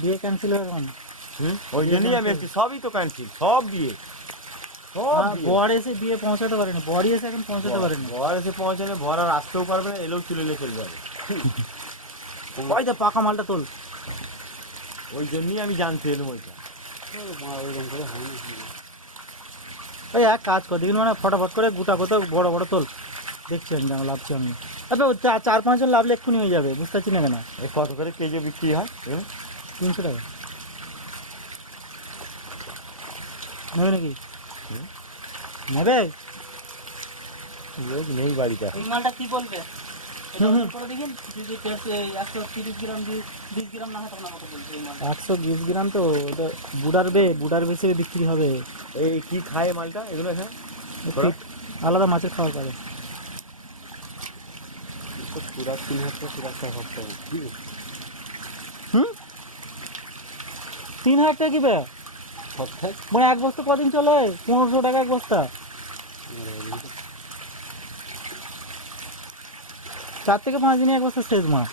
বিয়ে ক্যান্সেল হয়ে গেল। ওই জন্যই আমি এসেছি, সবই তো ক্যান্সেল, সব বিয়ে, সব বিয়ে। বর এসে বিয়ে পৌঁছাতে পারেনি, বরই এসে এখন পৌঁছাতে পারেনি। বর এসে পৌঁছালে বর আর আসতেও পারবে না, এলেও চলে চলে যাবে। ওই যে পাকা মালটা তোল। ওই জন্যই আমি জানতে এলাম ওইটা। ওইরকম করে হয় না। ওই এক কাজ কর দেখিন, মানে ফটাফট করে গোটা কত বড় বড় তোল, দেখছি আমি যেমন লাভছি আমি। আবে 4-5 জন লাভলে এক্ষুনি হয়ে যাবে, বুঝতে পারছি না কেন। এই কত করে কেজি বিক্রি হয়? 300 টাকা নেবে নাকি? নেবে? লোক নেই বাড়িতে। এই মালটা কি বলবে করে দেখিন, যদি 130 গ্রাম 20 গ্রাম না হয় তখন আমাকে বলবে। এই মালটা 120 গ্রাম তো ওটা বুডার বেশি বিক্রি হবে। এই কি খায় মালটা এগুলো এখানে? আলাদা মাছের খাবার পাবে। পুরা 3000 পুরা 1 টাকা। 3000 টাকা কি বে? মানে এক বস্তা কদিন চলে? 1500 টাকা এক বস্তা। 4 থেকে 5 দিনে এক বস্তা শেষ মাছ।